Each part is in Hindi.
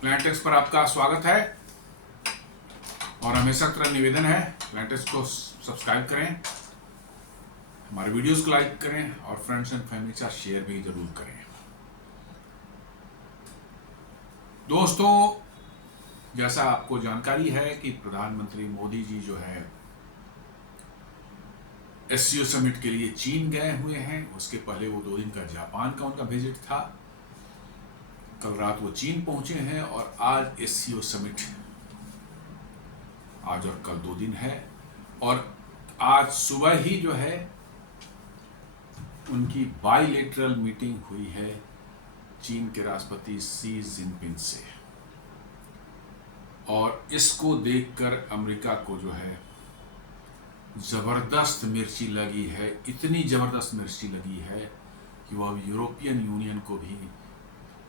प्लांटेक्स पर आपका स्वागत है और हमेशा तरह निवेदन है प्लांटेक्स को सब्सक्राइब करें, हमारे वीडियोस को लाइक करें और फ्रेंड्स एंड फैमिली के साथ शेयर भी जरूर करें। दोस्तों, जैसा आपको जानकारी है कि प्रधानमंत्री मोदी जी जो है एससीओ समिट के लिए चीन गए हुए हैं। उसके पहले वो 2 दिन का जापान का उनका विजिट था। कल रात वो चीन पहुंचे हैं और आज एससीओ समिट, आज और कल 2 दिन है। और आज सुबह ही जो है उनकी बायलैटरल मीटिंग हुई है चीन के राष्ट्रपति शी जिनपिंग से। और इसको देखकर अमेरिका को जो है जबरदस्त मिर्ची लगी है, इतनी जबरदस्त मिर्ची लगी है कि वह अब यूरोपियन यूनियन को भी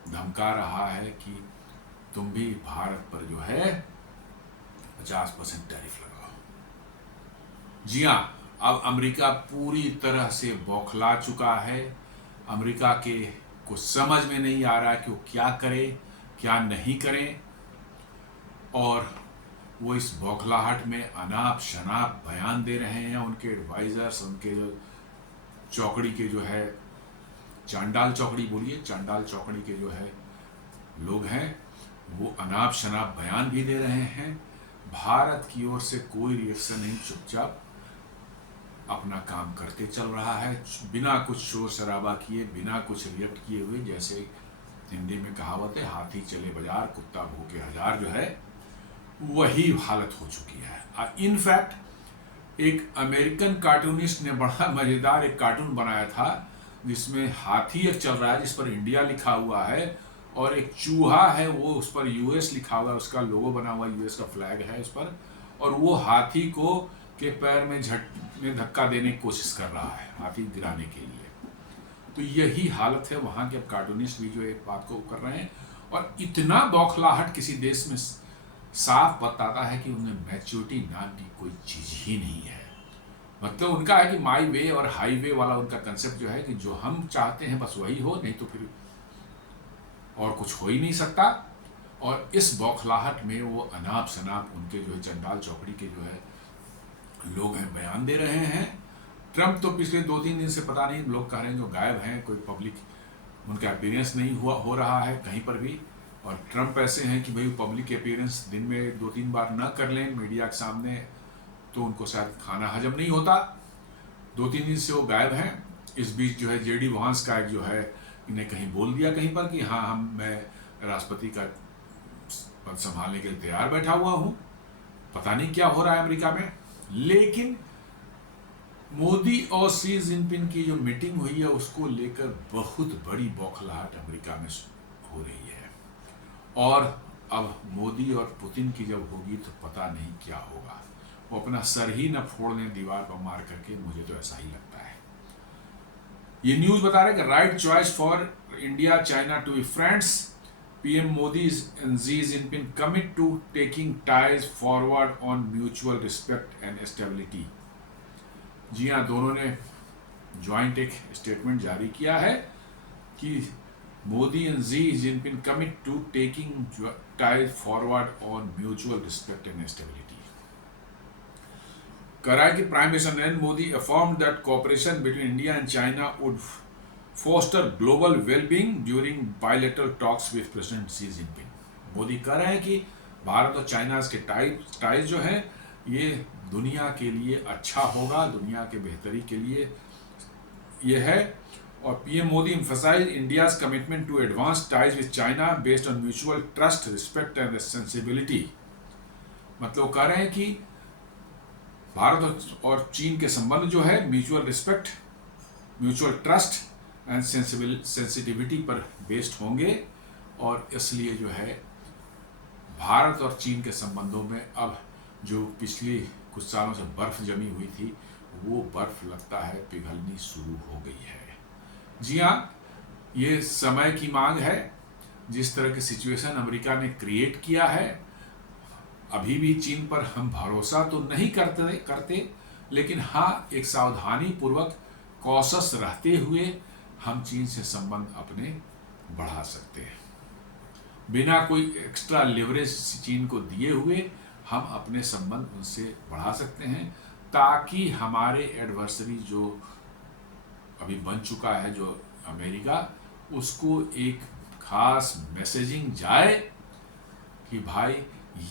धमका रहा है कि तुम भी भारत पर जो है 50% टैरिफ लगाओ। जी हाँ, अब अमेरिका पूरी तरह से बौखला चुका है। अमेरिका के कुछ समझ में नहीं आ रहा है कि वो क्या करे क्या नहीं करे, और वो इस बौखलाहट में अनाप शनाप बयान दे रहे हैं। उनके एडवाइजर्स, उनके जो चौकड़ी के जो है चांडाल चौकड़ी चांडाल चौकड़ी के जो है लोग हैं, वो अनाप शनाप बयान भी दे रहे हैं। भारत की ओर से कोई रिएक्शन नहीं, चुपचाप अपना काम करते चल रहा है, बिना कुछ शोर शराबा किए, बिना कुछ रिएक्ट किए हुए। जैसे हिंदी में कहावत है, हाथी चले बाजार कुत्ता भूखे हजार, जो है वही हालत हो चुकी है। इनफैक्ट एक अमेरिकन कार्टूनिस्ट ने बड़ा मजेदार एक कार्टून बनाया था जिसमें हाथी एक चल रहा है जिस पर इंडिया लिखा हुआ है, और एक चूहा है वो उस पर यूएस लिखा हुआ है, उसका लोगो बना हुआ यूएस का फ्लैग है उस पर, और वो हाथी को के पैर में धक्का देने की कोशिश कर रहा है, हाथी गिराने के लिए। तो यही हालत है वहाँ के। अब कार्टूनिस्ट भी जो एक बात को कर रहे हैं, और इतना बौखलाहट किसी देश में साफ बताता है कि उनमें मैच्योरिटी नाम की कोई चीज ही नहीं है। मतलब उनका है कि माई वे और हाईवे वाला उनका कंसेप्ट जो है कि जो हम चाहते हैं बस वही हो, नहीं तो फिर और कुछ हो ही नहीं सकता। और इस बौखलाहट में वो अनाप शनाप उनके जो है चंडाल चौकड़ी के जो है लोग हैं बयान दे रहे हैं। ट्रंप तो पिछले 2-3 दिन से पता नहीं, लोग कह रहे हैं जो गायब हैं, कोई पब्लिक उनका अपीयरेंस नहीं हो रहा है कहीं पर भी। और ट्रंप ऐसे हैं कि भाई पब्लिक अपीयरेंस दिन में 2-3 बार ना कर लें मीडिया के सामने तो उनको शायद खाना हजम नहीं होता। 2-3 दिन से वो गायब हैं। इस बीच जो है जेडी वांस का जो है इन्हें कहीं बोल दिया कहीं पर कि हाँ मैं राष्ट्रपति का पद संभालने के लिए तैयार बैठा हुआ हूँ। पता नहीं क्या हो रहा है अमेरिका में। लेकिन मोदी और शी जिनपिंग की जो मीटिंग हुई है उसको लेकर बहुत बड़ी बौखलाहट अमेरिका में हो रही है। और अब मोदी और पुतिन की जब होगी तो पता नहीं क्या होगा। वो अपना सर ही न फोड़ने दीवार पर मार करके, मुझे तो ऐसा ही लगता है। ये न्यूज बता रहे कि right choice for India China to be friends, PM Modi and Xi Jinping commit to taking ties forward on mutual respect and stability. जी हाँ, दोनों ने ज्वाइंट एक स्टेटमेंट जारी किया है कि Modi and Xi Jinping commit to taking ties forward on mutual respect and stability. कह रहा है कि prime minister Narendra Modi affirmed that cooperation between India and China would foster global wellbeing during bilateral talks with president Xi Jinping. Modi कह रहे हैं कि भारत और चाइना के टाइज जो है ये दुनिया के लिए अच्छा होगा, दुनिया के बेहतरी के लिए ये है। और PM Modi emphasized India's commitment to advance ties with China based on mutual trust, respect and sensibility। मतलब कह रहे हैं कि भारत और चीन के संबंध जो है mutual respect, mutual trust and sensitivity पर बेस्ड होंगे। और इसलिए जो है भारत और चीन के संबंधों में अब जो पिछले कुछ सालों से बर्फ जमी हुई थी वो बर्फ लगता है पिघलनी शुरू हो गई है। जी हाँ, ये समय की मांग है। जिस तरह की सिचुएशन अमेरिका ने क्रिएट किया है, अभी भी चीन पर हम भरोसा तो नहीं करते, लेकिन हाँ एक सावधानी पूर्वक कॉशस रहते हुए हम चीन से संबंध अपने बढ़ा सकते हैं। बिना कोई एक्स्ट्रा लिवरेज चीन को दिए हुए हम अपने संबंध उनसे बढ़ा सकते हैं, ताकि हमारे एडवर्सरी जो अभी बन चुका है, जो अमेरिका, उसको एक खास मैसेजिंग जाए कि भाई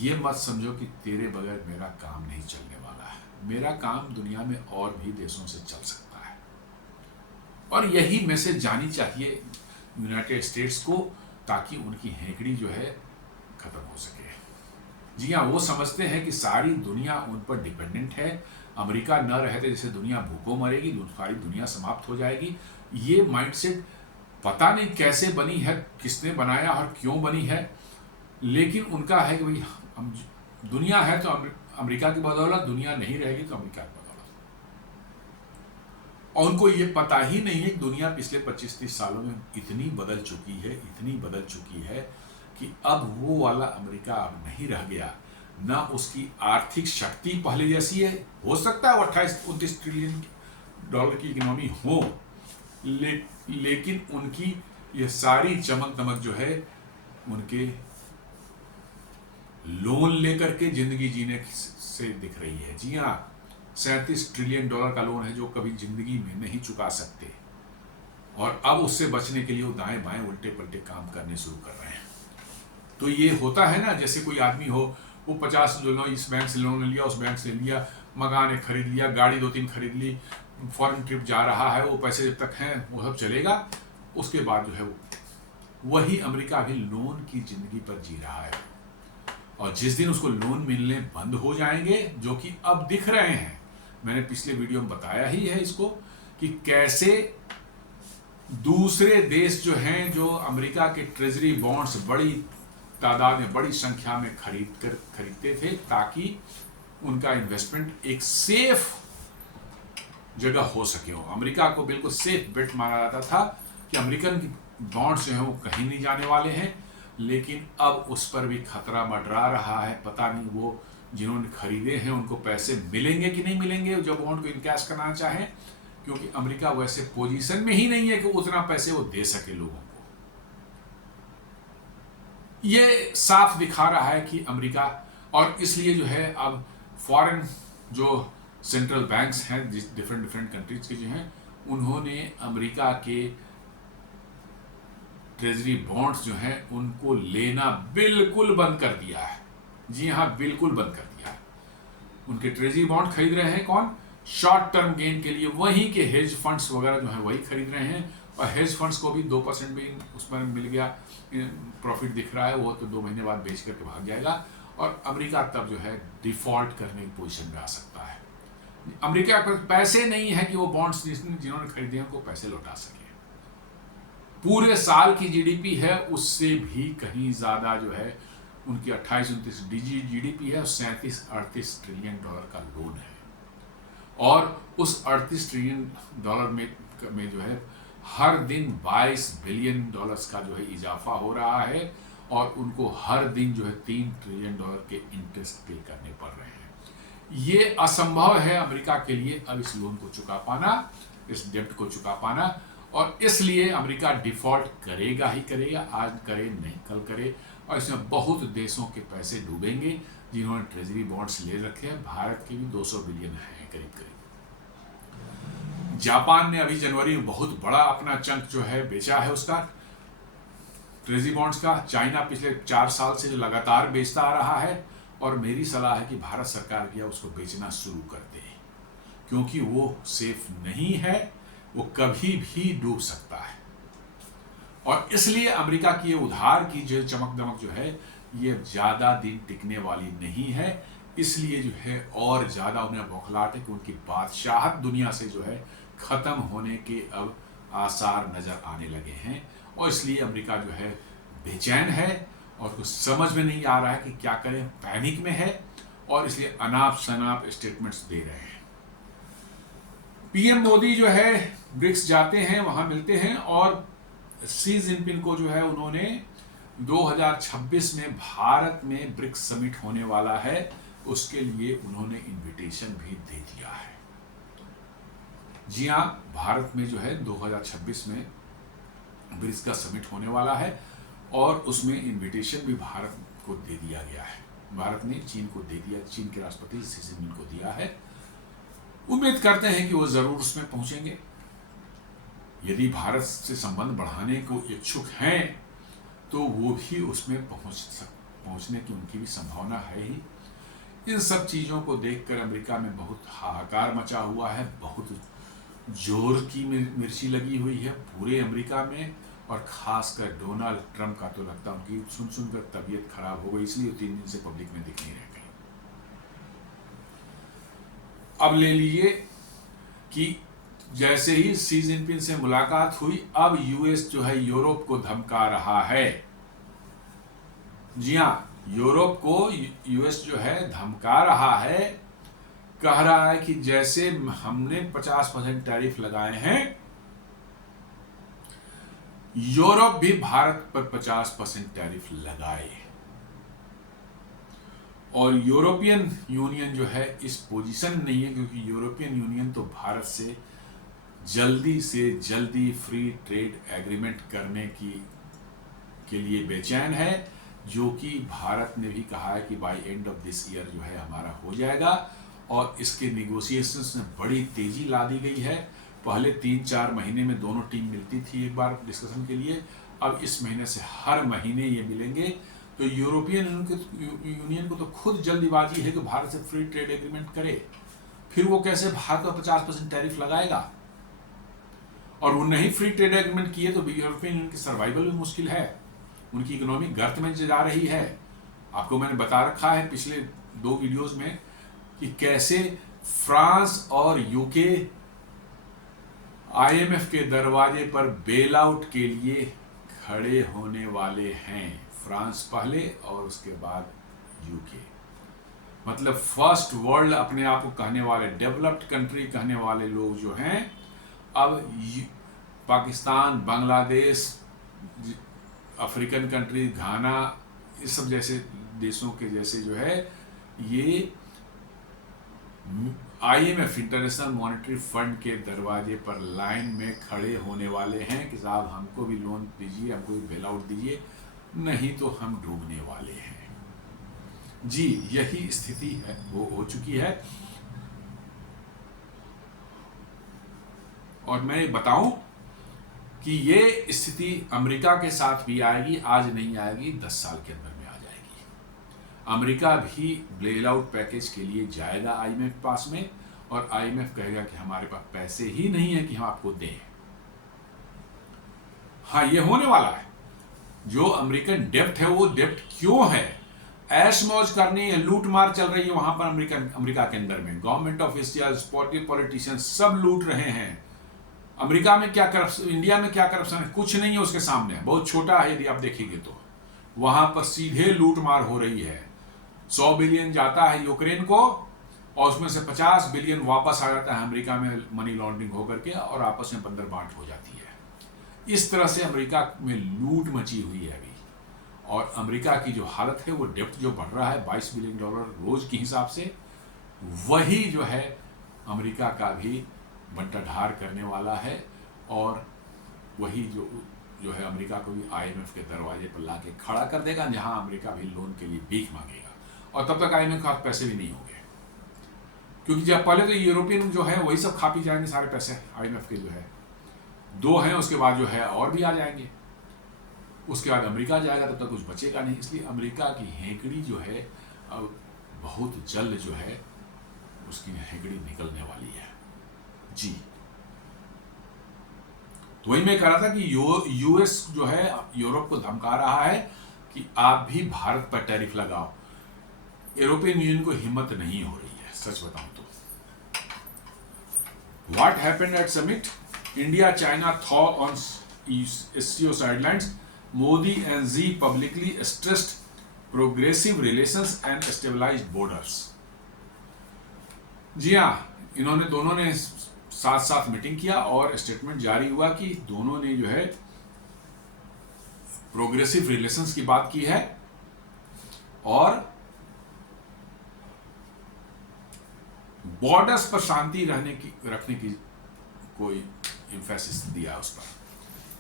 ये मत समझो कि तेरे बगैर मेरा काम नहीं चलने वाला है, मेरा काम दुनिया में और भी देशों से चल सकता है। और यही मैसेज जानी चाहिए यूनाइटेड स्टेट्स को, ताकि उनकी हेकड़ी जो है खत्म हो सके। जी हाँ, वो समझते हैं कि सारी दुनिया उन पर डिपेंडेंट है, अमेरिका न रहे तो जैसे दुनिया भूखों मरेगी, सारी दुनिया समाप्त हो जाएगी। ये माइंडसेट पता नहीं कैसे बनी है, किसने बनाया और क्यों बनी है, लेकिन उनका है कि भाई हम दुनिया है तो अमेरिका की बदौलत, दुनिया नहीं रहेगी तो अमेरिका की बदौलत। और उनको ये पता ही नहीं है कि दुनिया पिछले 25-30 सालों में इतनी बदल चुकी है कि अब वो वाला अमेरिका अब नहीं रह गया, ना उसकी आर्थिक शक्ति पहले जैसी है। हो सकता है 28-29 ट्रिलियन डॉलर की इकोनॉमी हो, लेकिन उनकी ये सारी चमक दमक जो है उनके लोन लेकर के जिंदगी जीने से दिख रही है। जी हाँ, 37 ट्रिलियन डॉलर का लोन है जो कभी जिंदगी में नहीं चुका सकते, और अब उससे बचने के लिए वो दाएं बाएं उल्टे पलटे काम करने शुरू कर रहे हैं। तो ये होता है ना, जैसे कोई आदमी हो, वो 50 लोन इस बैंक से लोन लिया, उस बैंक से लिया, मकान खरीद लिया, गाड़ी 2-3 खरीद ली, फॉरेन ट्रिप जा रहा है, वो पैसे जब तक हैं वो सब चलेगा, उसके बाद जो है वही अमेरिका अभी लोन की जिंदगी पर जी रहा है। और जिस दिन उसको लोन मिलने बंद हो जाएंगे, जो कि अब दिख रहे हैं, मैंने पिछले वीडियो में बताया ही है इसको, कि कैसे दूसरे देश जो हैं, जो अमेरिका के ट्रेजरी बॉन्ड्स बड़ी तादाद में, बड़ी संख्या में खरीदते थे, ताकि उनका इन्वेस्टमेंट एक सेफ जगह हो सके। हो अमेरिका को बिल्कुल सेफ बेट माना जाता था कि अमेरिकन बॉन्ड्स जो हैं वो कहीं नहीं जाने वाले हैं, लेकिन अब उस पर भी खतरा मंडरा रहा है। पता नहीं वो जिन्होंने खरीदे हैं उनको पैसे मिलेंगे कि नहीं मिलेंगे जब बॉन्ड को इनकैश करना चाहें, क्योंकि अमेरिका वैसे पोजीशन में ही नहीं है कि उतना पैसे वो दे सके लोगों को। ये साफ दिखा रहा है कि अमेरिका, और इसलिए जो है अब फॉरेन जो सेंट्रल बैंक्स हैं डिफरेंट कंट्रीज के जो हैं, उन्होंने अमेरिका के ट्रेजरी बॉन्ड्स जो हैं उनको लेना बिल्कुल बंद कर दिया है। जी हाँ, बिल्कुल बंद कर दिया है। उनके ट्रेजरी बॉन्ड खरीद रहे हैं कौन? शॉर्ट टर्म गेन के लिए वहीं के हेज फंड्स वगैरह जो है वही खरीद रहे हैं, और हेज फंड्स को भी 2% भी उसमें मिल गया, प्रॉफिट दिख रहा है, वो तो 2 महीने बाद बेच करके भाग जाएगा, और अमेरिका तब जो है डिफॉल्ट करने की पोजीशन में आ सकता है। अमेरिका के पास पैसे नहीं है कि वो बॉन्ड्स जिन्होंने खरीदे हैं उनको पैसे लौटा सके। पूरे साल की जीडीपी है उससे भी कहीं ज्यादा जो है उनकी 28-29 जीडीपी है, 37-38 ट्रिलियन डॉलर का लोन है, और उस 38 ट्रिलियन डॉलर में जो है हर दिन 22 बिलियन डॉलर्स का जो है इजाफा हो रहा है, और उनको हर दिन जो है 3 ट्रिलियन डॉलर के इंटरेस्ट पे करने पड़ रहे हैं। ये असंभव है अमेरिका के लिए अब इस लोन को चुका पाना, इस डेब्ट को चुका पाना, और इसलिए अमेरिका डिफॉल्ट करेगा ही करेगा, आज करे नहीं कल करे, और इसमें बहुत देशों के पैसे डूबेंगे जिन्होंने ट्रेजरी बॉन्ड्स ले रखे हैं। भारत के भी 200 बिलियन है करीब करीब। जापान ने अभी जनवरी में बहुत बड़ा अपना चंक जो है बेचा है उसका ट्रेजरी बॉन्ड्स का। चाइना पिछले 4 साल से जो लगातार बेचता आ रहा है, और मेरी सलाह है कि भारत सरकार की उसको बेचना शुरू कर दे, क्योंकि वो सेफ नहीं है, वो कभी भी डूब सकता है। और इसलिए अमेरिका की ये उधार की जो चमक दमक जो है ये ज्यादा दिन टिकने वाली नहीं है, इसलिए जो है और ज्यादा उन्हें बौखलाहट है कि उनकी बादशाहत दुनिया से जो है खत्म होने के अब आसार नजर आने लगे हैं, और इसलिए अमेरिका जो है बेचैन है और कुछ समझ में नहीं आ रहा है कि क्या करें, पैनिक में है, और इसलिए अनाप शनाप स्टेटमेंट्स दे रहे हैं। पीएम मोदी जो है ब्रिक्स जाते हैं, वहां मिलते हैं, और शी जिनपिंग को जो है उन्होंने 2026 में भारत में ब्रिक्स समिट होने वाला है, उसके लिए उन्होंने इनविटेशन भी दे दिया है। जी हाँ, भारत में जो है 2026 में ब्रिक्स का समिट होने वाला है, और उसमें इनविटेशन भी भारत को दे दिया गया है। भारत ने चीन को दे दिया, चीन के राष्ट्रपति शी जिनपिंग को दिया है। उम्मीद करते हैं कि वो जरूर उसमें पहुंचेंगे। यदि भारत से संबंध बढ़ाने को इच्छुक हैं तो वो भी उसमें पहुंचने की उनकी भी संभावना है ही। इन सब चीज़ों को देखकर अमेरिका में बहुत हाहाकार मचा हुआ है, बहुत जोर की मिर्ची लगी हुई है पूरे अमेरिका में, और खासकर डोनाल्ड ट्रंप का तो लगता है उनकी सुन सुनकर तबीयत खराब हो गई, इसलिए 3 दिन से पब्लिक में दिख नहीं रह गई। अब ले लीजिए कि जैसे ही शी जिनपिंग से मुलाकात हुई, अब यूएस जो है यूरोप को धमका रहा है। जी हां, यूरोप को यूएस जो है धमका रहा है, कह रहा है कि जैसे हमने 50% टैरिफ लगाए हैं, यूरोप भी भारत पर 50% टैरिफ लगाए। और यूरोपियन यूनियन जो है इस पोजीशन में नहीं है, क्योंकि यूरोपियन यूनियन तो भारत से जल्दी फ्री ट्रेड एग्रीमेंट करने के लिए बेचैन है, जो कि भारत ने भी कहा है कि by end of this year जो है हमारा हो जाएगा। और इसके निगोशिएशंस में बड़ी तेजी ला दी गई है। पहले 3-4 महीने में दोनों टीम मिलती थी एक बार डिस्कशन के लिए, अब इस महीने से हर महीने ये मिलेंगे। तो यूरोपियन यूनियन को तो खुद जल्दीबाजी है कि भारत से फ्री ट्रेड एग्रीमेंट करे, फिर वो कैसे भारत पर 50% टैरिफ लगाएगा। और वो नहीं फ्री ट्रेड एग्रीमेंट किए तो यूरोपियन यूनियन की सर्वाइवल भी मुश्किल है, उनकी इकोनॉमी गर्त में जा रही है। आपको मैंने बता रखा है पिछले 2 वीडियोस में कि कैसे फ्रांस और यूके आईएमएफ के दरवाजे पर बेल आउट के लिए खड़े होने वाले हैं। फ्रांस पहले और उसके बाद यूके, मतलब फर्स्ट वर्ल्ड अपने आप को कहने वाले, डेवलप्ड कंट्री कहने वाले लोग जो हैं, अब पाकिस्तान, बांग्लादेश, अफ्रीकन कंट्री, घाना, इस सब जैसे देशों के जैसे जो है ये आईएमएफ इंटरनेशनल मॉनेटरी फंड के दरवाजे पर लाइन में खड़े होने वाले हैं कि साहब हमको भी लोन दीजिए, हमको भी बेल आउट दीजिए, नहीं तो हम डूबने वाले हैं। जी, यही स्थिति है, वो हो चुकी है। और मैं बताऊं कि ये स्थिति अमेरिका के साथ भी आएगी, आज नहीं आएगी, 10 साल के अंदर में आ जाएगी। अमेरिका भी बेल आउट पैकेज के लिए जाएगा आईएमएफ पास में, और आईएमएफ कहेगा कि हमारे पास पैसे ही नहीं है कि हम आपको दें। हाँ, ये होने वाला है। जो अमेरिकन डेब्ट है, वो डेब्ट क्यों है? ऐश मौज करनी है, लूट मार चल रही है वहां पर अमेरिका के अंदर में। गवर्नमेंट ऑफिशियल्स, पॉलिटिशियंस सब लूट रहे हैं। अमेरिका में क्या करप्शन, इंडिया में क्या करप्शन है? कुछ नहीं है उसके सामने, बहुत छोटा है। यदि आप देखेंगे तो वहां पर सीधे लूट मार हो रही है। 100 बिलियन जाता है यूक्रेन को, और उसमें से 50 बिलियन वापस आ जाता है अमेरिका में मनी लॉन्ड्रिंग होकर के, और आपस में बंदर बांट हो जाती है। इस तरह से अमेरिका में लूट मची हुई है अभी। और अमेरिका की जो हालत है, वो डेब्ट जो बढ़ रहा है $22 बिलियन रोज के हिसाब से, वही जो है अमेरिका का भी बंटाढार करने वाला है। और वही जो है अमेरिका को भी आईएमएफ के दरवाजे पर लाके खड़ा कर देगा, जहां अमेरिका भी लोन के लिए भीख मांगेगा। और तब तक आईएमएफ के हाथ पैसे भी नहीं होंगे, क्योंकि जब पहले तो यूरोपियन जो है वही सब खा पी जाएंगे सारे पैसे आईएमएफ के जो है। 2 हैं, उसके बाद जो है और भी आ जाएंगे, उसके बाद अमेरिका जाएगा, तब तक कुछ बचेगा नहीं। इसलिए अमेरिका की हेकड़ी जो है अब बहुत जल्द जो है उसकी हेकड़ी निकलने वाली है। जी, तो वही मैं कह रहा था कि यूएस जो है यूरोप को धमका रहा है कि आप भी भारत पर टैरिफ लगाओ। यूरोपियन यूनियन को हिम्मत नहीं हो रही है, सच बताऊं तो। What happened at summit? India China thaw on SCO sidelines. Modi and Xi publicly stressed progressive relations and stabilized borders. जी हाँ, इन्होंने दोनों ने साथ साथ मीटिंग किया और स्टेटमेंट जारी हुआ कि दोनों ने जो है प्रोग्रेसिव रिलेशंस की बात की है और बॉर्डर्स पर शांति रखने की कोई एम्फेसिस दिया उस पर।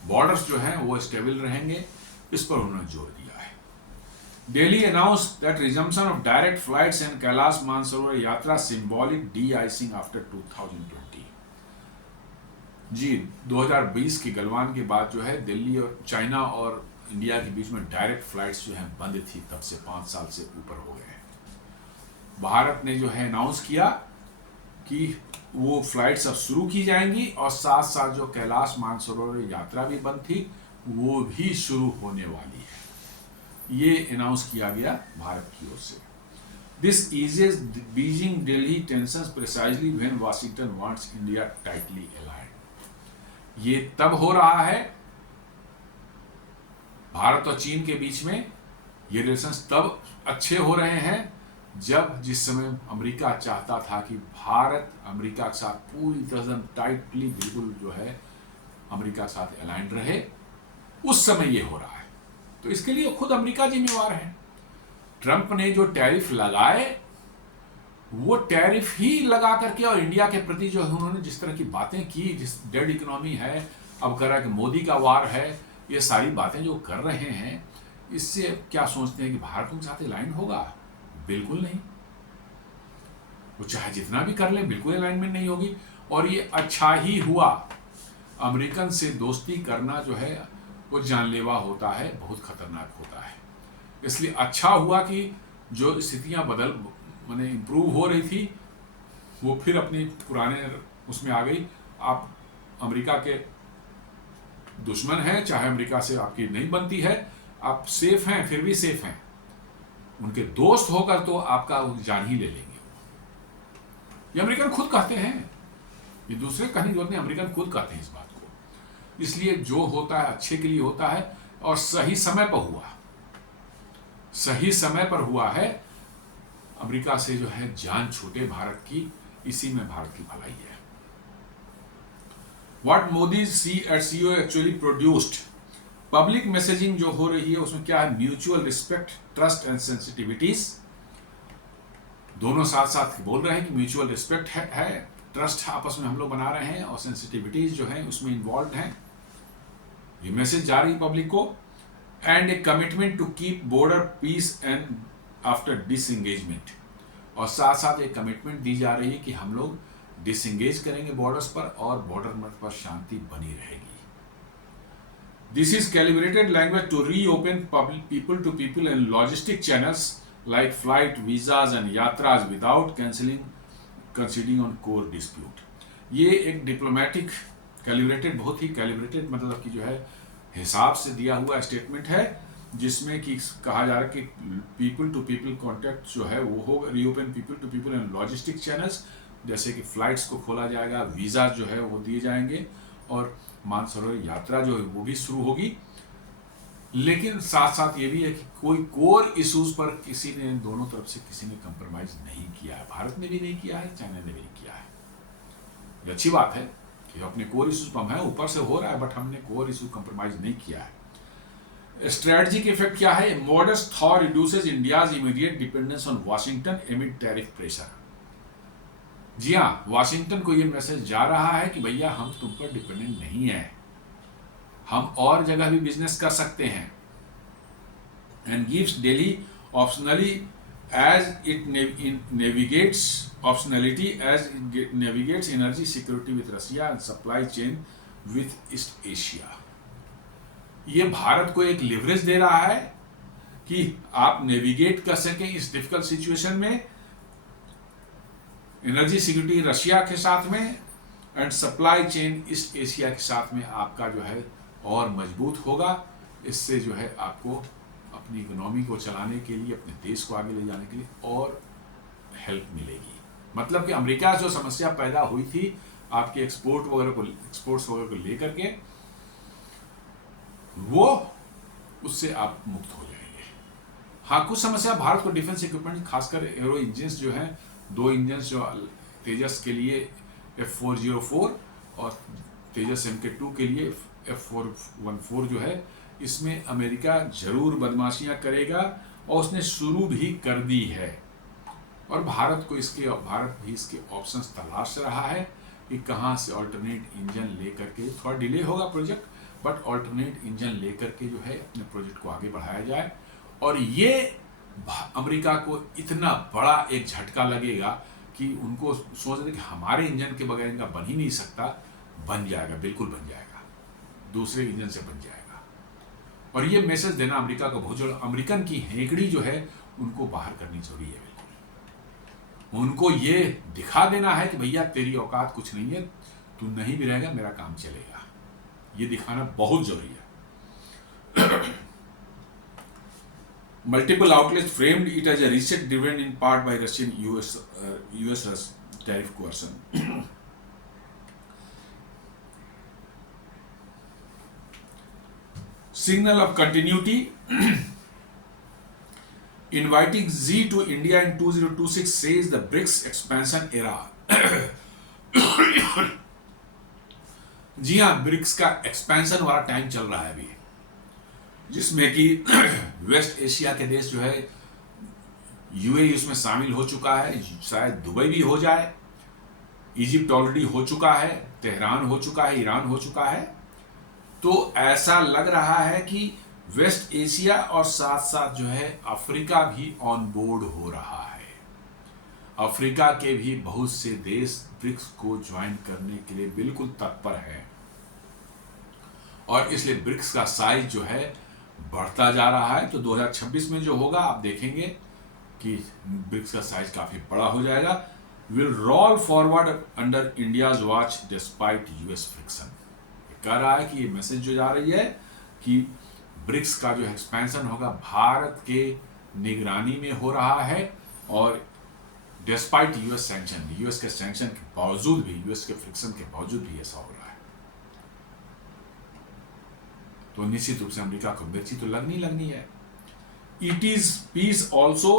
बॉर्डर्स जो हैं वो स्टेबल रहेंगे, इस पर उन्होंने जोर दिया है। Delhi announced that resumption of direct flights and Kailash Mansarovar यात्रा सिंबॉलिक डी आइसिंग आफ्टर 2020। जी 2020 की गलवान के बाद जो है दिल्ली और चाइना और इंडिया के बीच में डायरेक्ट फ्लाइट्स जो है बंद थी, तब से 5 साल से ऊपर हो गए हैं। भारत ने जो है अनाउंस किया कि वो फ्लाइट्स अब शुरू की जाएंगी और साथ साथ जो कैलाश मानसरोवर यात्रा भी बंद थी वो भी शुरू होने वाली है। ये अनाउंस किया गया भारत की ओर से। This eases Beijing Delhi tensions precisely when Washington wants India tightly aligned। ये तब हो रहा है भारत और चीन के बीच में, ये रिलेशंस तब अच्छे हो रहे हैं जब जिस समय अमेरिका चाहता था कि भारत अमेरिका के साथ पूरी तरह से टाइटली बिल्कुल जो है अमेरिका के साथ अलाइंड रहे, उस समय ये हो रहा है। तो इसके लिए खुद अमेरिका जिम्मेवार है। ट्रंप ने जो टैरिफ लगाए वो टैरिफ ही लगा करके और इंडिया के प्रति जो उन्होंने जिस तरह की बातें की, जिस डेड इकोनॉमी है, अब कह रहा है कि मोदी का वार है, ये सारी बातें जो कर रहे हैं, इससे क्या सोचते हैं कि भारत उनके साथ अलाइन होगा? बिल्कुल नहीं। वो चाहे जितना भी कर ले बिल्कुल अलाइनमेंट नहीं होगी। और ये अच्छा ही हुआ। अमेरिकन से दोस्ती करना जो है वो जानलेवा होता है, बहुत खतरनाक होता है। इसलिए अच्छा हुआ कि जो स्थितियां माने इम्प्रूव हो रही थी वो फिर अपनी पुराने उसमें आ गई। आप अमेरिका के दुश्मन हैं, चाहे अमेरिका से आपकी नहीं बनती है, आप सेफ हैं, फिर भी सेफ हैं। उनके दोस्त होकर तो आपका जान ही ले लेंगे। ये अमेरिकन खुद कहते हैं, ये दूसरे कहने की जरूरत नहीं, अमेरिकन खुद कहते हैं इस बात को। इसलिए जो होता है अच्छे के लिए होता है और सही समय पर हुआ, सही समय पर हुआ है। अमेरिका से जो है जान छूटे भारत की, इसी में भारत की भलाई है। What Modi CEO actually produced, public messaging जो हो रही है उसमें क्या है? Mutual respect, trust and sensitivities दोनों साथ साथ बोल रहे हैं कि म्यूचुअल रिस्पेक्ट है, ट्रस्ट आपस में हम लोग बना रहे हैं और सेंसिटिविटीज जो है उसमें इन्वॉल्व हैं। ये मैसेज जा रही है पब्लिक को। And a commitment to keep border peace and after disengagement, और साथ साथ एक कमिटमेंट दी जा रही है कि हम लोग डिसएंगेज करेंगे बॉर्डर्स पर और बॉर्डर पर शांति बनी रहेगी। This is calibrated language to reopen people to people and logistic channels like flight, visas and yatras without cancelling conceding on core dispute. ये एक डिप्लोमेटिक कैलिब्रेटेड, बहुत ही कैलिब्रेटेड मतलब कि जो है हिसाब से दिया हुआ स्टेटमेंट है, जिसमें कि कहा जा रहा है कि पीपल टू पीपल कॉन्टैक्ट जो है वो हो, reopen people to people and logistic channels, जैसे कि फ्लाइट्स को खोला जाएगा, वीज़ा जो है वो दिए जाएंगे और मानसरोवर यात्रा जो है वो भी शुरू होगी। लेकिन साथ साथ ये भी है कि कोई कोर इश्यूज पर किसी ने, दोनों तरफ से किसी ने कंप्रोमाइज नहीं किया है। भारत ने भी नहीं किया है, चाइना ने भी नहीं किया है। ये अच्छी बात है कि अपने कोर इश्यूज पर है, ऊपर से हो रहा है, बट हमने कोर इशू कंप्रोमाइज नहीं किया है। स्ट्रेटजिक इफेक्ट क्या है? Modest though reduces India's immediate dependence on Washington amid tariff pressure. जी हाँ, वाशिंगटन को ये मैसेज जा रहा है कि भैया हम तुम पर डिपेंडेंट नहीं है, हम और जगह भी बिजनेस कर सकते हैं। And gives Delhi optionally as it navigates optionality as it navigates energy security with Russia and supply chain with East Asia. ये भारत को एक लिवरेज दे रहा है कि आप नेविगेट कर सकें इस डिफिकल्ट सिचुएशन में, एनर्जी सिक्योरिटी रशिया के साथ में and supply chain east Asia के साथ में आपका जो है और मजबूत होगा। इससे जो है आपको अपनी इकोनॉमी को चलाने के लिए, अपने देश को आगे ले जाने के लिए और हेल्प मिलेगी। मतलब कि अमेरिका जो समस्या पैदा हुई थी आपके एक्सपोर्ट्स वगैरह को लेकर के, वो उससे आप मुक्त हो जाएंगे। हाँ, कुछ समस्या भारत को डिफेंस इक्विपमेंट, खासकर एरो इंजन जो हैं, 2 इंजन जो तेजस के लिए F404 और तेजस MK2 के लिए F414 जो है, इसमें अमेरिका जरूर बदमाशियां करेगा और उसने शुरू भी कर दी है। और भारत भी इसके ऑप्शंस तलाश रहा है कि कहाँ से ऑल्टरनेट इंजन लेकर के, थोड़ा डिले होगा प्रोजेक्ट, बट ऑल्टरनेट इंजन लेकर के जो है अपने प्रोजेक्ट को आगे बढ़ाया जाए। और ये अमेरिका को इतना बड़ा एक झटका लगेगा कि उनको सोच रहे कि हमारे इंजन के बगैर इनका बन ही नहीं सकता। बन जाएगा, बिल्कुल बन जाएगा, दूसरे इंजन से बन जाएगा। और ये मैसेज देना अमेरिका को बहुत जरूरी, अमेरिकन की हेकड़ी जो है उनको बाहर करनी जरूरी है। बिल्कुल उनको ये दिखा देना है कि भैया तेरी औकात कुछ नहीं है, तू नहीं भी रहेगा मेरा काम चलेगा, ये दिखाना बहुत जरूरी है। Multiple outlets framed it as a reset driven in part by Russian US tariff coercion. Signal of continuity. Inviting Z to India in 2026 says the BRICS expansion era. जी हाँ, ब्रिक्स का एक्सपेंशन वाला टाइम चल रहा है अभी, जिसमें कि वेस्ट एशिया के देश जो है, यूएई उसमें शामिल हो चुका है, शायद दुबई भी हो जाए, इजिप्ट ऑलरेडी हो चुका है, तेहरान हो चुका है, ईरान हो चुका है। तो ऐसा लग रहा है कि वेस्ट एशिया और साथ साथ जो है अफ्रीका भी ऑन बोर्ड हो रहा है। अफ्रीका के भी बहुत से देश ब्रिक्स को ज्वाइन करने के लिए बिल्कुल तत्पर है, और इसलिए ब्रिक्स का साइज जो है बढ़ता जा रहा है। तो 2026 में जो होगा आप देखेंगे कि ब्रिक्स का साइज काफी बड़ा हो जाएगा। Will roll forward under India's watch despite US friction. कह रहा है कि ये मैसेज जो जा रही है कि ब्रिक्स का जो एक्सपेंशन होगा भारत के निगरानी में हो रहा है, और डिस्पाइट यूएस सैंक्शन, यूएस के सैंक्शन के बावजूद भी, यूएस के फ्रिक्शन के बावजूद भी ऐसा हो रहा है। तो निश्चित रूप से अमेरिका को मिर्ची तो लगनी है। It is peace also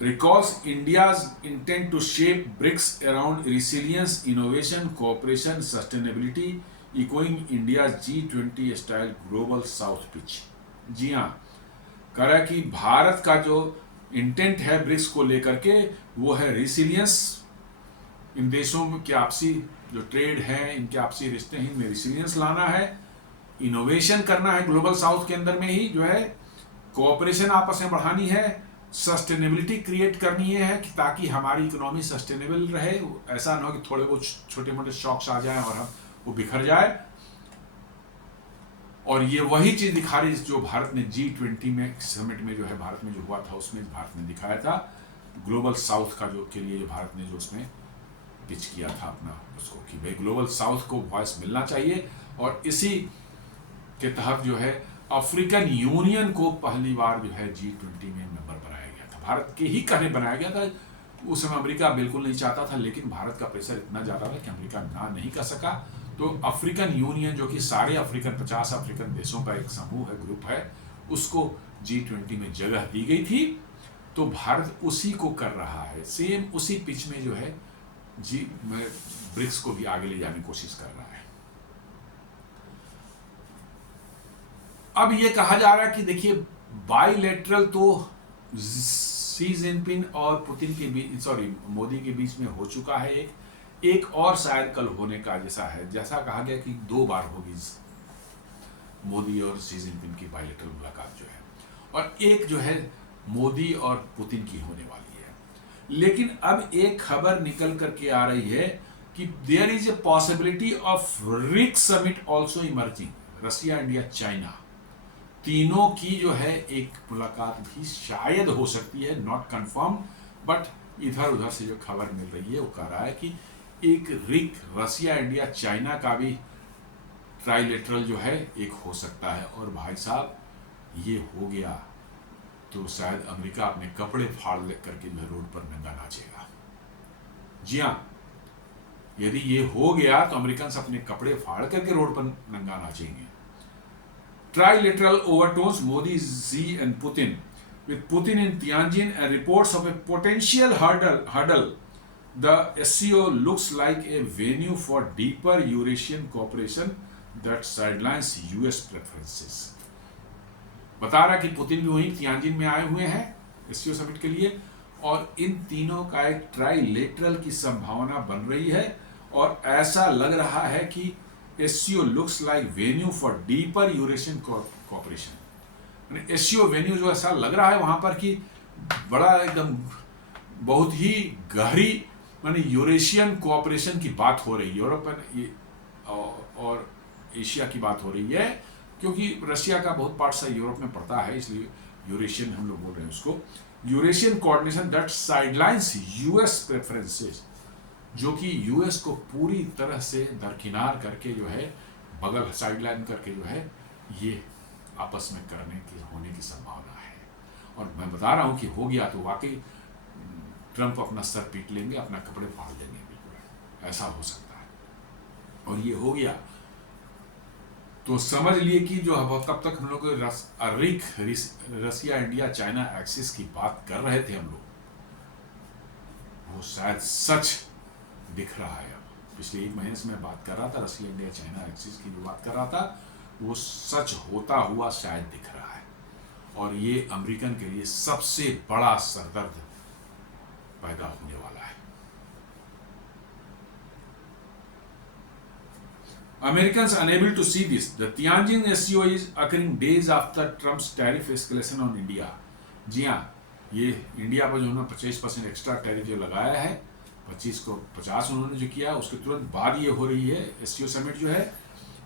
recalls India's intent to shape BRICS around resilience, innovation, cooperation, sustainability, echoing India's G20 style global south pitch। जी हाँ, कह रहा है कि भारत का जो इंटेंट है ब्रिक्स को लेकर के वो है रिसिलियंस, इन देशों के आपसी जो ट्रेड है, इनके आपसी रिश्ते हैं, इनमें रिसिलियंस लाना है, इनोवेशन करना है ग्लोबल साउथ के अंदर में ही जो है, कोऑपरेशन आपस में बढ़ानी है, सस्टेनेबिलिटी क्रिएट करनी है कि ताकि हमारी इकोनॉमी सस्टेनेबल रहे। ऐसा ना हो कि थोड़े बहुत छोटे मोटे शॉक्स आ जाएं और हम वो बिखर जाए। और ये वही चीज दिखा रही जो भारत ने G20 में समिट में जो है भारत में जो हुआ था उसमें भारत ने दिखाया था, ग्लोबल साउथ का जो के लिए जो भारत ने जो उसमें पिच किया था अपना उसको कि भाई ग्लोबल साउथ को वॉइस मिलना चाहिए। और इसी के तहत जो है अफ्रीकन यूनियन को पहली बार जो है G20 में मेंबर बनाया गया था, भारत के ही कहने बनाया गया था। उस समय अमेरिका बिल्कुल नहीं चाहता था, लेकिन भारत का प्रेशर इतना ज्यादा था कि अमेरिका ना नहीं कर सका। तो अफ्रीकन यूनियन जो कि सारे अफ्रीकन 50 अफ्रीकन देशों का एक समूह है, ग्रुप है, उसको G20 में जगह दी गई थी। तो भारत उसी को कर रहा है, सेम उसी पिच में जो है ब्रिक्स को भी आगे ले जाने की कोशिश कर रहा है। अब ये कहा जा रहा है कि देखिए बाइलेटरल तो शी जिनपिंग और पुतिन के बीच, सॉरी मोदी के बीच में हो चुका है, एक और शायद कल होने का जैसा है, जैसा कहा गया कि 2 बार होगी मोदी और शी जिनपिंग की बाइलेटरल मुलाकात जो है, और एक जो है मोदी और पुतिन की होने वाली है। लेकिन अब एक खबर निकल करके आ रही है कि there is a possibility of RIC's summit also emerging, Russia, India, China, तीनों की जो है एक मुलाकात भी शायद हो सकती है, नॉट कंफर्म, बट इधर उधर से जो खबर मिल रही है वो कह रहा है कि एक रिक रशिया, इंडिया, चाइना का भी ट्राइलेटरल जो है एक हो सकता है। और भाई साहब ये हो गया तो शायद अमेरिका अपने कपड़े फाड़ ले करके जो है रोड पर नंगा नाचेगा। जी हाँ, यदि ये हो गया तो अमेरिकन अपने कपड़े फाड़ करके रोड पर नंगा नाचेंगे। Trilateral overtones, Modi, Xi and Putin, with Putin in Tianjin and reports of a potential hurdle. The SCO looks like a venue for deeper Eurasian cooperation that sidelines US preferences. बता रहा कि पुतिन भी वहीं तियानजिन में आए हुए हैं SCO समिट के लिए, और इन तीनों का एक ट्राइलेटरल की संभावना बन रही है। और ऐसा लग रहा है कि SCO looks like venue for deeper Eurasian cooperation। SCO venue जो ऐसा लग रहा है वहां पर कि बड़ा एकदम बहुत ही गहरी माने यूरेशियन कोऑपरेशन की बात हो रही है, यूरोप और एशिया की बात हो रही है, क्योंकि रशिया का बहुत पार्ट सा यूरोप में पड़ता है, इसलिए यूरेशियन हम लोग बोल रहे हैं उसको। Eurasian coordination that sidelines US preferences, जो कि यूएस को पूरी तरह से दरकिनार करके जो है, बगल साइडलाइन करके जो है, ये आपस में करने की होने की संभावना है। और मैं बता रहा हूं कि हो गया तो वाकई ट्रंप अपना सर पीट लेंगे, अपना कपड़े फाड़ देंगे, बिल्कुल ऐसा हो सकता है। और ये हो गया तो समझ लिए कि जो तब तक हम लोग रसिया इंडिया चाइना एक्सिस की बात कर रहे थे हम लोग, वो शायद सच दिख रहा है। अब पिछले 1 महीने से मैं बात कर रहा था, रसिया इंडिया चाइना एक्सिस की जो बात कर रहा था वो सच होता हुआ शायद दिख रहा है। और ये अमेरिकन के लिए सबसे बड़ा सरदर्द पैदा होने वाला है। Americans unable to see this. The Tianjin SCO is occurring days after Trump's tariff escalation on India. जी हाँ, ये इंडिया पर जो उन्होंने 25% एक्स्ट्रा टैरिफ जो लगाया है, 25 को 50 उन्होंने जो किया, उसके तुरंत बाद ये हो रही है SCO समिट जो है।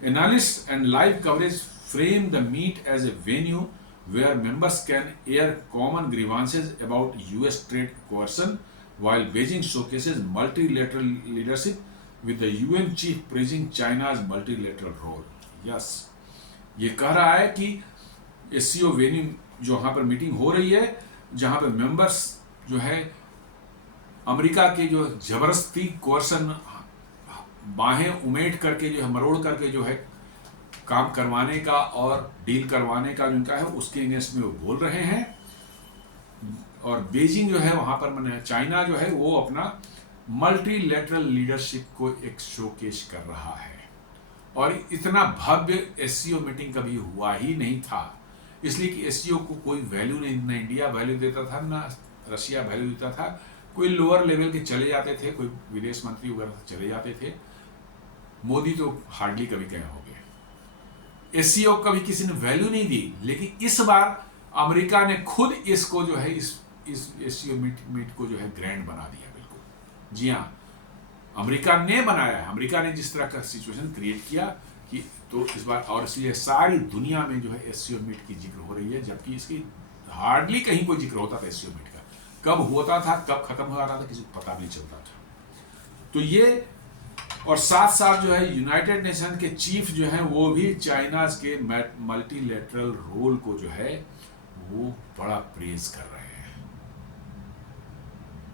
Analysts and live coverage frame the meet as a venue where members can air common grievances about US trade coercion, while Beijing showcases multilateral leadership with the UN chief praising China's multilateral role. Yes, ये कह रहा है कि SCO वेन्यू जो यहाँ पर मीटिंग हो रही है, जहाँ पर मेंबर्स जो है अमेरिका के जो जबरदस्ती कोर्सन बाहें उमेट करके जो है, मरोड़ करके जो है काम करवाने का और डील करवाने का जिनका है, उसके अगेंस्ट में वो बोल रहे हैं। और बीजिंग जो है वहाँ पर मैंने चाइना जो है वो अपना मल्टीलेटरल लीडरशिप को एक शोकेस कर रहा है। और इतना भव्य SCO मीटिंग कभी हुआ ही नहीं था, इसलिए कि SCO को कोई वैल्यू नहीं, ना इंडिया वैल्यू देता था, ना रशिया वैल्यू देता था। कोई लोअर लेवल के चले जाते थे, कोई विदेश मंत्री वगैरह चले जाते थे, मोदी तो हार्डली कभी गए होंगे। SCO कभी किसी ने वैल्यू नहीं दी, लेकिन इस बार अमेरिका ने खुद इसको जो है इस SCO मीट को जो है ग्रैंड बना दिया। जी हाँ, अमेरिका ने बनाया है, अमेरिका ने जिस तरह का सिचुएशन क्रिएट किया कि तो इस बार, और इसलिए सारी दुनिया में जो है SCO मीट की जिक्र हो रही है, जबकि इसकी हार्डली कहीं कोई जिक्र होता था SCO मीट का। कब होता था, कब खत्म हो जाता था, किसी को पता भी नहीं चलता था। तो ये, और साथ साथ जो है यूनाइटेड नेशन के चीफ जो है वो भी चाइना के मल्टीलेटरल रोल को जो है वो बड़ा प्रेज कर रहे हैं।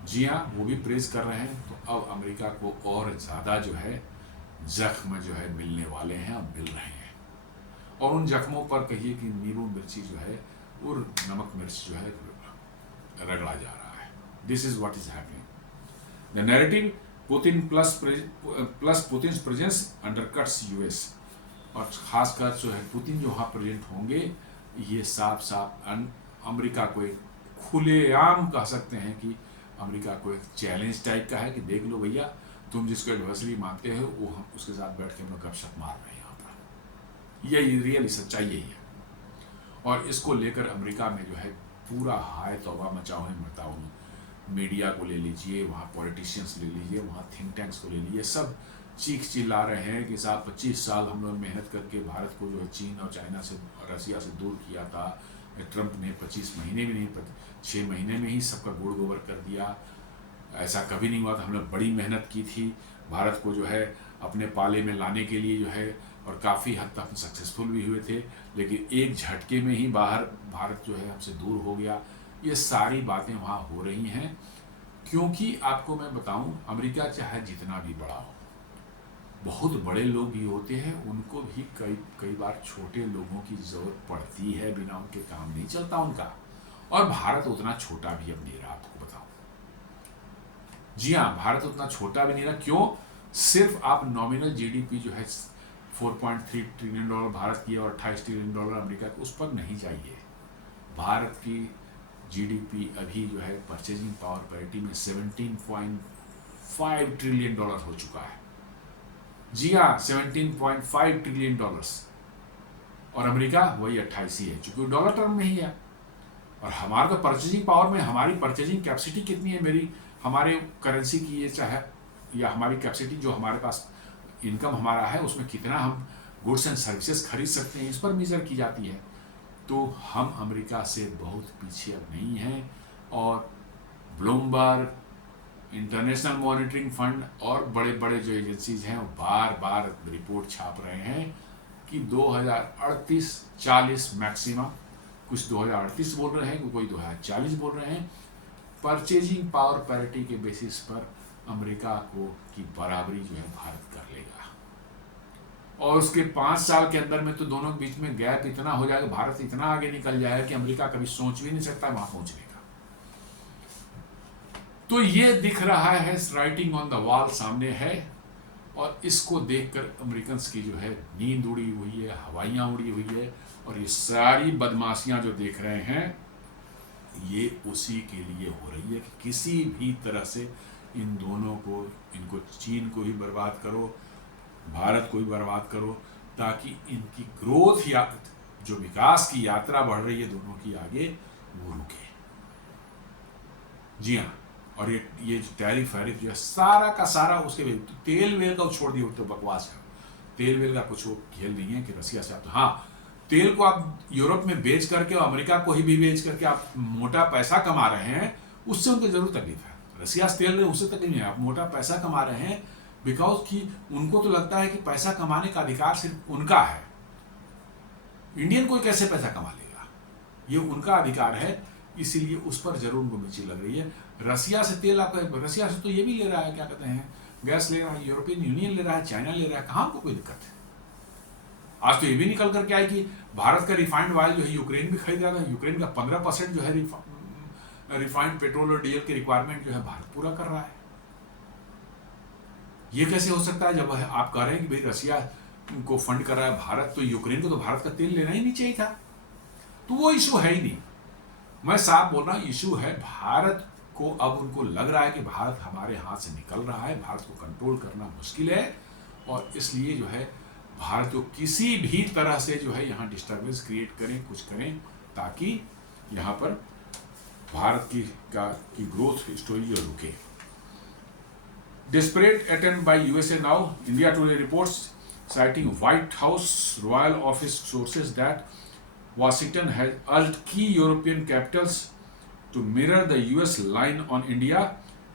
जी हाँ, वो भी प्रेज कर रहे हैं। तो अब अमेरिका को और ज़्यादा जो है जख्म जो है मिलने वाले हैं और मिल रहे हैं। और उन जख्मों पर कहिए कि नींबू मिर्ची जो है और नमक मिर्च जो है रगड़ा जा रहा है। This is what is happening. The narrative Putin plus Putin's presence undercuts US। और खासकर जो है पुतिन जो वहाँ प्रेजेंट होंगे, ये साफ साफ अमेरिका को एक खुलेआम कह सकते हैं कि अमेरिका को एक चैलेंज टाइप का है कि देख लो भैया, तुम जिसको एडवर्सरी मानते हो वो हम उसके साथ बैठ के हम लोग गपशप मार रहे हैं यहाँ पर। यही रियली सच्चाई यही है। और इसको लेकर अमेरिका में जो है पूरा हाय तौबा मचा हुआ मरता हूँ। मीडिया को ले लीजिए, वहाँ पॉलिटिशियंस ले लीजिए, वहाँ थिंक टैंक्स को ले लीजिए, सब चीख चिल्ला रहे हैं कि साहब 25 साल हम लोग मेहनत करके भारत को जो है चीन और चाइना से और रसिया से दूर किया था। ट्रंप ने 25 महीने में नहीं, 6 महीने में ही सबका गुड़ गोबर कर दिया। ऐसा कभी नहीं हुआ था। हमने बड़ी मेहनत की थी भारत को जो है अपने पाले में लाने के लिए जो है, और काफ़ी हद तक हम सक्सेसफुल भी हुए थे, लेकिन एक झटके में ही भारत जो है हमसे दूर हो गया। ये सारी बातें वहाँ हो रही हैं, क्योंकि आपको मैं बताऊं, अमेरिका चाहे जितना भी बड़ा हो, बहुत बड़े लोग भी होते हैं, उनको भी कई बार छोटे लोगों की ज़रूरत पड़ती है, बिना उनके काम नहीं चलता उनका। और भारत उतना छोटा भी अब नहीं रहा, आपको बताऊं। जी हाँ, भारत उतना छोटा भी नहीं रहा। क्यों? सिर्फ आप नॉमिनल GDP जो है 4.3 ट्रिलियन डॉलर भारत की और 28 ट्रिलियन डॉलर अमेरिका की, उस पर नहीं जाइए। भारत की GDP अभी जो है परचेजिंग पावर पैरिटी में 17.5 ट्रिलियन डॉलर हो चुका है। जी हाँ, 17.5 ट्रिलियन डॉलर्स, और अमेरिका वही 28 ही है, चूंकि डॉलर टर्म में ही है। और हमारा तो परचेजिंग पावर में, हमारी परचेजिंग कैपेसिटी कितनी है मेरी, हमारे करेंसी की ये चाहे, या हमारी कैपेसिटी जो हमारे पास इनकम हमारा है उसमें कितना हम गुड्स एंड सर्विसेज खरीद सकते हैं, इस पर मेजर की जाती है। तो हम अमेरिका से बहुत पीछे अब नहीं हैं। और ब्लूमबर्ग, इंटरनेशनल मॉनिटरिंग फंड और बड़े बड़े जो एजेंसीज हैं वो बार बार रिपोर्ट छाप रहे हैं कि 2038-40 मैक्सिमम, कुछ 2038 बोल रहे हैं, कोई 2040 बोल रहे हैं, परचेजिंग पावर पैरिटी के बेसिस पर अमेरिका को की बराबरी जो है भारत कर लेगा। और उसके 5 साल के अंदर में तो दोनों के बीच में गैप इतना हो जाएगा, भारत इतना आगे निकल जाएगा कि अमेरिका कभी सोच भी नहीं सकता वहां पहुंचने का। तो ये दिख रहा है, राइटिंग ऑन द वॉल सामने है, और इसको देखकर अमेरिकन की जो है नींद उड़ी हुई है, हवाइयां उड़ी हुई है, और ये सारी बदमाशियां जो देख रहे हैं ये उसी के लिए हो रही है कि किसी भी तरह से इन दोनों को, इनको चीन को ही बर्बाद करो, भारत को भी बर्बाद करो, ताकि इनकी ग्रोथ या जो विकास की यात्रा बढ़ रही है दोनों की आगे, वो रुके। जी हाँ, और ये जो टैरिफ वैरिफ जो है सारा का सारा उसके तेल वेल का छोड़ दिए तो बकवास है। तेल वेल का कुछ वो खेल नहीं है कि रसिया से आप, तो हाँ, तेल को आप यूरोप में बेच करके और अमेरिका को ही भी बेच करके आप मोटा पैसा कमा रहे हैं, उससे उनको जरूर तकलीफ है। रसिया से तेल उससे तकलीफ नहीं है, आप मोटा पैसा कमा रहे हैं बिकॉज कि उनको तो लगता है कि पैसा कमाने का अधिकार सिर्फ उनका है। इंडियन कोई कैसे पैसा कमा लेगा, ये उनका अधिकार है, इसीलिए उस पर जरूर उनको मिर्ची लग रही है। रसिया से तेल आपका, रसिया से तो ये भी ले रहा है, क्या कहते हैं, गैस ले रहा है, यूरोपियन यूनियन ले रहा है, चाइना ले रहा है, कहाँ को कोई दिक्कत है। आज तो ये भी निकल करके आए कि भारत का रिफाइंड ऑयल जो है यूक्रेन भी खरीद रहा था, यूक्रेन का 15% जो है रिफाइंड पेट्रोल और डीजल की रिक्वायरमेंट जो है भारत पूरा कर रहा है। ये कैसे हो सकता है जब आप कह रहे हैं कि भाई रसिया को फंड कर रहा है भारत, तो यूक्रेन को तो भारत का तेल लेना ही नहीं चाहिए था। तो वो इशू है ही नहीं, मैं साफ बोल रहा हूं, इशू है भारत को। अब उनको लग रहा है कि भारत हमारे हाथ से निकल रहा है, भारत को कंट्रोल करना मुश्किल है, और इसलिए जो है भारत को किसी भी तरह से जो है यहाँ डिस्टर्बेंस क्रिएट करें, कुछ करें, ताकि यहाँ पर भारत की ग्रोथ स्टोरी जो रुके। Desperate attempt by USA now, India Today reports, citing White House Royal Office sources that Washington has urged key European capitals to mirror the US line on India,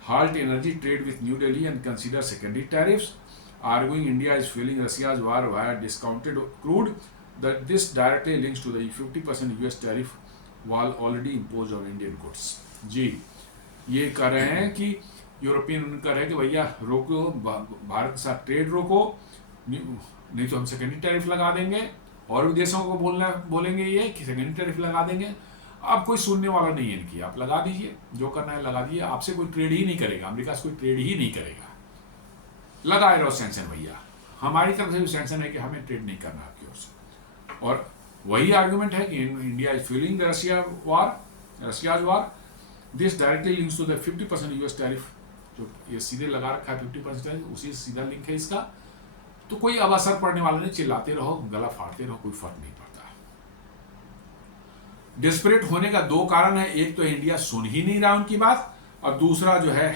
halt energy trade with New Delhi and consider secondary tariffs, arguing India is fueling Russia's war via discounted crude, that this directly links to the 50% US tariff wall already imposed on Indian goods. जी, ये कह रहे हैं कि यूरोपियन यूनियन कह रहे हैं कि भैया रोको, भारत के साथ ट्रेड रोको, नहीं तो हम सेकेंडरी टैरिफ लगा देंगे, और भी देशों को बोलेंगे ये कि सेकेंडरी टैरिफ लगा देंगे। अब कोई सुनने वाला नहीं है इनकी, आप लगा दीजिए, जो करना है लगा दीजिए, आपसे कोई ट्रेड ही नहीं करेगा, अमेरिका से कोई ट्रेड ही नहीं करेगा, लगाए रहो सैंक्शन भैया। हमारी तरफ से भी सैंक्शन है कि हमें ट्रेड नहीं करना आपकी ओर से, और वही आर्गुमेंट है कि India is fuelling Russia's war, this directly links to the 50% US tariff, जो ये सीधे लगा रखा है 50% टैरिफ, उसी से सीधा लिंक है इसका। तो कोई अब असर पड़ने वाला नहीं, चिल्लाते रहो, गला फाड़ते रहो, कोई फर्क नहीं पड़ता। डिस्परेट होने का दो कारण है, एक तो इंडिया सुन ही नहीं रहा उनकी बात, और दूसरा जो है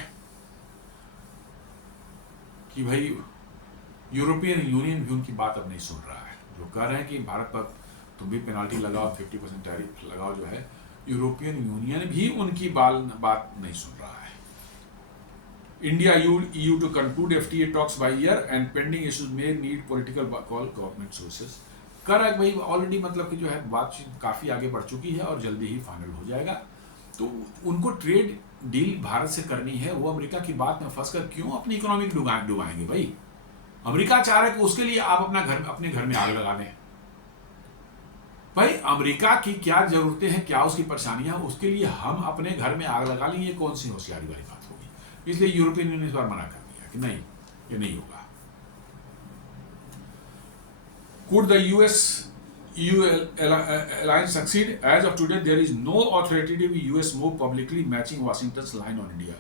कि भाई यूरोपियन यूनियन भी उनकी बात अब नहीं सुन रहा है, जो कह रहे हैं कि भारत पर तुम भी पेनाल्टी लगाओ, 50% टैरिफ लगाओ, जो है यूरोपियन यूनियन भी उनकी बात नहीं सुन रहा है। India EU to conclude FTA talks by year and pending issues may need political call, government sources। कर रहा है भाई ऑलरेडी, मतलब कि जो है बातचीत काफ़ी आगे बढ़ चुकी है और जल्दी ही फाइनल हो जाएगा। तो उनको ट्रेड डील भारत से करनी है, वो अमेरिका की बात में फंस कर क्यों अपनी इकोनॉमिक डुबाएंगे भाई। अमेरिका चाह रहा है कि उसके लिए आप अपने घर में आग लगा दें। भाई अमेरिका की क्या जरूरतें हैं, क्या उसकी परेशानियां, उसके लिए हम अपने घर में आग लगा लें, ये कौन सी होशियारी वाली बात होगी। इसलिए यूरोपियन यूनियन इस बार मना कर दिया कि नहीं, ये नहीं होगा। Could the US-EU alliance succeed? As of today, there is no authoritative US move publicly matching Washington's line on India।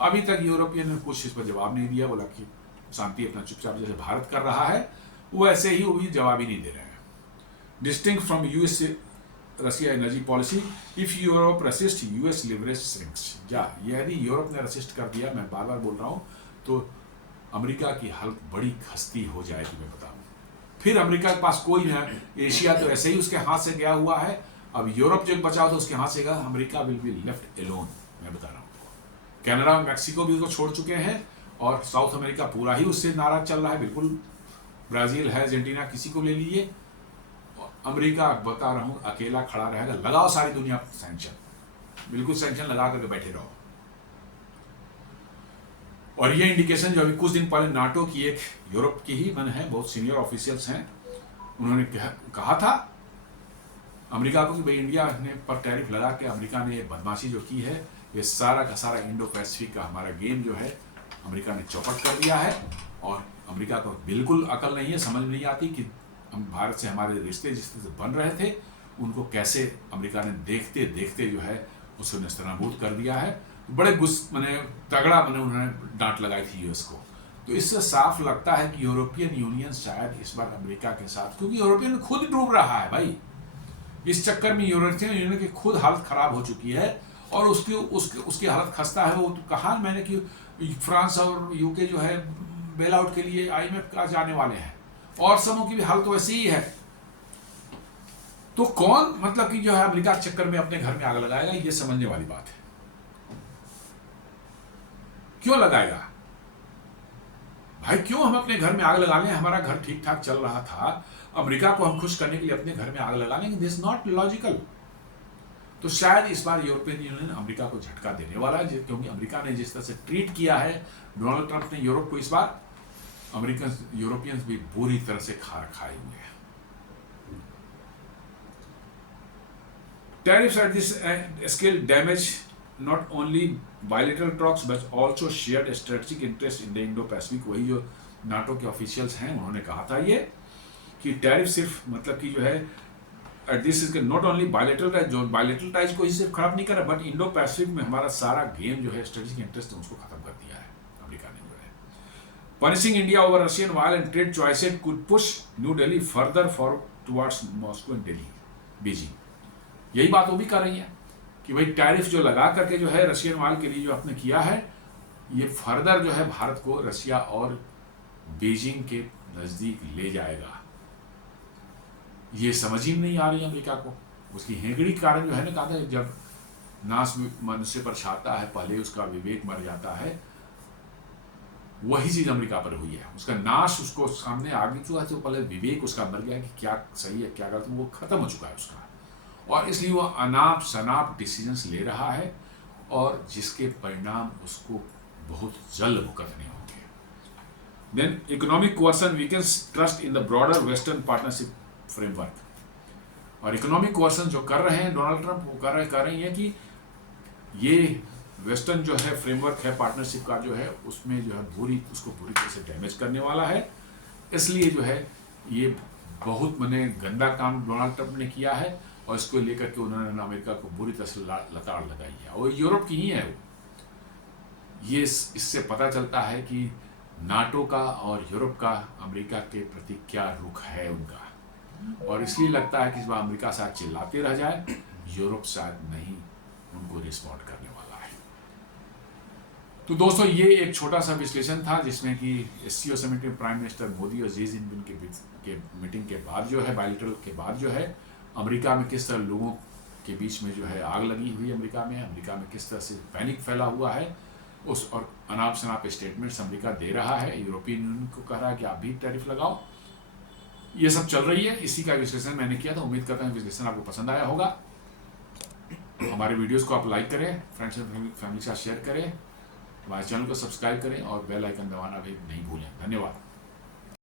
अभी तक यूरोपियन ने कुछ इस पर जवाब नहीं दिया, बोला कि शांति अपना चुपचाप जैसे भारत कर रहा है वैसे ही वो भी जवाब ही नहीं दे रहे हैं। Distinct from US Russia energy policy, if Europe resist US leverage shrinks. या यदि यूरोप ने रसिस्ट कर दिया, मैं बार बार बोल रहा हूँ, तो अमेरिका की हालत बड़ी खस्ती हो जाएगी, मैं बताऊँ। फिर अमेरिका के पास कोई नहीं है, एशिया तो ऐसे ही उसके हाथ से गया हुआ है, अब यूरोप जो बचा हो तो उसके हाथ से गया, America will be left alone, मैं बता रहा हूँ। कनाडा और मैक्सिको भी उसको छोड़ चुके हैं और साउथ अमेरिका पूरा ही उससे नाराज चल रहा है, बिल्कुल। ब्राजील है, अर्जेंटीना, किसी को ले लीजिए, अमेरिका बता रहा हूँ अकेला खड़ा रहेगा। लगाओ सारी दुनिया पर सैंक्शन, बिल्कुल सैंक्शन लगा करके बैठे रहो। और ये इंडिकेशन जो अभी कुछ दिन पहले नाटो की एक यूरोप की ही मन है, बहुत सीनियर ऑफिशियल्स हैं, उन्होंने कहा था अमेरिका को कि भाई इंडिया ने पर टैरिफ लगा के अमेरिका ने बदमाशी जो की है, ये सारा का सारा इंडो पैसिफिक का हमारा गेम जो है अमेरिका ने चौपट कर दिया है। और अमेरिका को बिल्कुल अकल नहीं है, समझ नहीं आती कि हम भारत से हमारे रिश्ते जिस तरह से बन रहे थे उनको कैसे अमेरिका ने देखते देखते जो है उसको नेस्तनाबूद कर दिया है। बड़े मैंने तगड़ा उन्होंने डांट लगाई थी यूएस को। तो इससे साफ लगता है कि यूरोपियन यूनियन शायद इस बार अमेरिका के साथ, क्योंकि यूरोपियन खुद डूब रहा है भाई, इस चक्कर में यूरोपियन यूनियन की खुद हालत खराब हो चुकी है और उसकी हालत खस्ता है। वो तो कहा मैंने कि फ्रांस और यूके जो है बेल आउट के लिए आईएमएफ का जाने वाले हैं और समूह की भी हालत तो वैसी ही है। तो कौन मतलब कि जो है अमेरिका के चक्कर में अपने घर में आग लगाएगा, ये समझने वाली बात है। क्यों लगाएगा भाई, क्यों हम अपने घर में आग लगा लें? हमारा घर ठीक ठाक चल रहा था, अमेरिका को हम खुश करने के लिए अपने घर में आग लगा लेंगे, दिस नॉट लॉजिकल। तो शायद इस बार यूरोपियन यूनियन अमेरिका को झटका देने वाला है, क्योंकि अमेरिका ने जिस तरह से ट्रीट किया है डोनाल्ड ट्रंप ने यूरोप को, इस बार अमेरिकन यूरोपियंस भी बुरी तरह से खाए हुए हैं। Tariffs at this scale damage not only bilateral talks but also shared strategic interest in the Indo-Pacific। वही जो नाटो के ऑफिशियल्स हैं उन्होंने कहा था ये कि टैरिफ सिर्फ मतलब कि जो है this is not only bilateral ties, जो बायलैटरल टाइज को ही सिर्फ खराब नहीं कर रहा, बट इंडो पैसिफिक में हमारा सारा गेम जो है स्ट्रेटेजिक इंटरेस्ट है उसको खत्म कर दिया है अमेरिका ने जो है। Punishing India over Russian oil and trade choices could push new Delhi further forward towards Moscow and Delhi Beijing. यही बात वो भी कर रही है कि भाई टैरिफ जो लगा करके जो है रशियन ऑयल के लिए जो आपने किया है, ये फर्दर जो है भारत को रशिया और बीजिंग के नजदीक ले जाएगा। ये समझ ही नहीं आ रही अमेरिका को। उसकी हेगड़ी कारण जो है ना, कहा था जब नाश मनुष्य पर छाता है पहले उसका विवेक मर जाता है, वही चीज अमेरिका पर हुई है। उसका नाश उसको सामने आ गई चुका है, तो पहले विवेक उसका मर गया कि क्या सही है क्या गलत, वो खत्म हो चुका है उसका, और इसलिए वो अनाप शनाप डिसीजंस ले रहा है और जिसके परिणाम उसको बहुत जल्द भुगतने होंगे। Then economic coercion weakens trust in the broader western partnership framework. और इकोनॉमिक कोअर्सन जो कर रहे हैं डोनाल्ड ट्रंप, वो कर रही हैं कि ये वेस्टर्न जो है फ्रेमवर्क है पार्टनरशिप का जो है उसमें जो है उसको पूरी तरह से डैमेज करने वाला है। इसलिए जो है ये बहुत गंदा काम डोनाल्ड ट्रंप ने किया है और इसको लेकर के उन्होंने अमेरिका को बुरी तरह से लताड़ लगाई है। और यूरोप की ही है वो। ये इससे पता चलता है कि नाटो का और यूरोप का अमेरिका के प्रति क्या रुख है उनका, और इसलिए लगता है कि इस बार अमेरिका शायद चिल्लाते रह जाए, यूरोप शायद नहीं उनको रिस्पॉन्ड करने वाला है। तो दोस्तों ये एक छोटा सा विश्लेषण था जिसमें कि एससीओ समिट में प्राइम मिनिस्टर मोदी और शी जिनपिंग के मीटिंग के बाद जो है, बायलैटरल के बाद जो है, अमेरिका में किस तरह लोगों के बीच में जो है आग लगी हुई अमेरिका में किस तरह से पैनिक फैला हुआ है, उस और अनाप शनाप स्टेटमेंट्स अमेरिका दे रहा है, यूरोपियन यूनियन को कह रहा है कि आप भी टैरिफ लगाओ, ये सब चल रही है। इसी का विश्लेषण मैंने किया था। उम्मीद करता हूँ विश्लेषण आपको पसंद आया होगा। हमारे वीडियोस को आप लाइक करें, फ्रेंड्स एंड फैमिली के साथ शेयर करें, हमारे चैनल को सब्सक्राइब करें और बेल आइकन दबाना भी नहीं भूलें। धन्यवाद।